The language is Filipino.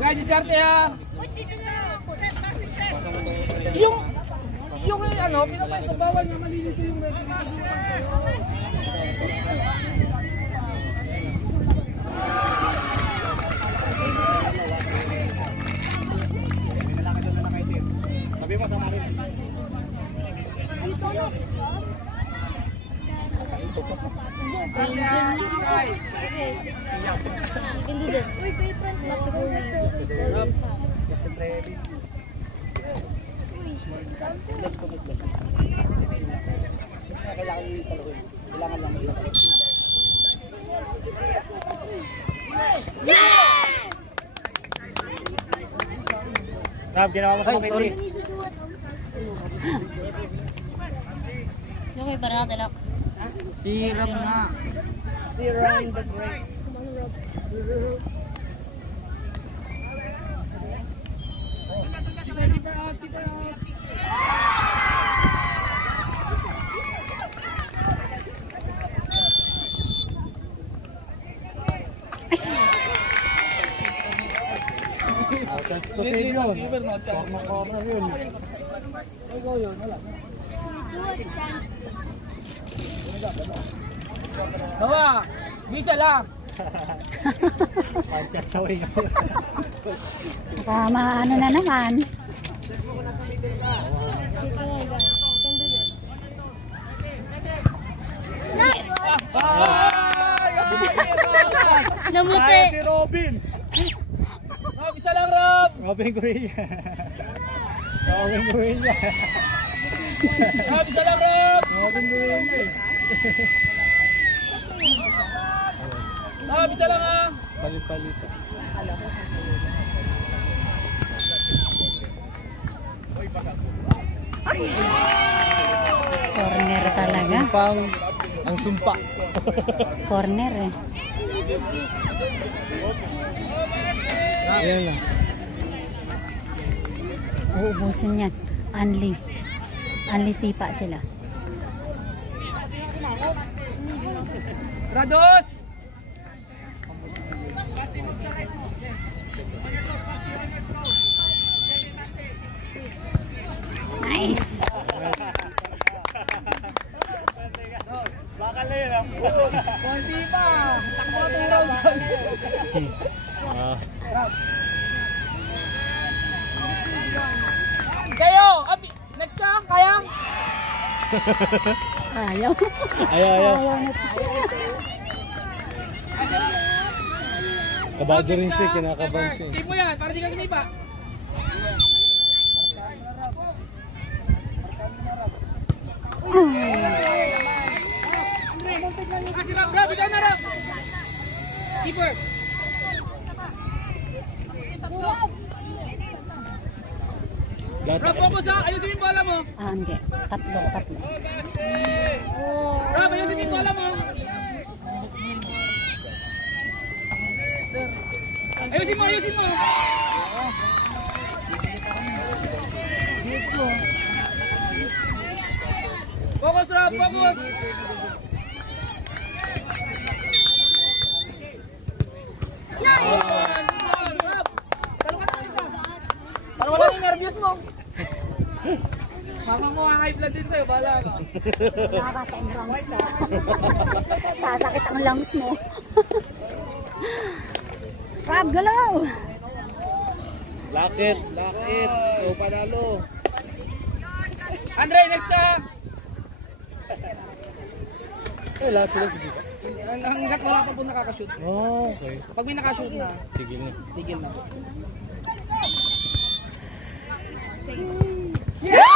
Guys, diskarte ha. Yung ano, pinapayos na bawal na malinis yung red. Sabi mo sama rin. You can do this. Not to go leave. Kailangan yung isa luhin. Kailangan lang mag-ilagay. Yes! Rob, ginawa mo sa makiti. Okay, para natin ako. Si Rob na. Si Ron the Great. Bawa, bisa lang. Tama, ano na naman. Nice! Namuti. Si Robin. Rob, isa lang Rob. Robin Guerrilla. Robin Guerrilla. Rob, isa lang Rob. Robin Guerrilla. Rob, isa lang ha. Palit-palit. Corner talaga. Ang sumpa. Corner eh. Ayan na. Uubusin yan. Unli sipa sila. Trados. Nice. Bakal na yun. Konti pa. Takbo 2,000. Kayo, next ka, kaya? Ayaw. Ayaw. na. Kabado rin siya, kinakabahan siya. Save mo yan, para di ka sumipa. Si Rob, Rob, ikaw na Rob. Keeper. Rob, focus ha, ayusin yung bola mo. Hindi. Tatlo. Rob, ayusin yung bola mo. Ayusin mo. Focus Rob, focus. Para wala yung nervyos mo. Mama mo high blood din sa'yo, bahala ka. Nakakata yung lungs ka. Sasakit ang lungs mo. Rob, galaw! Lakit. So, panalo. Andre, next ka! Lahat sila sa dito. Hanggat wala pa po nakakashoot. Okay. Pag may nakashoot na, Tigil na. tigil na. Yeah!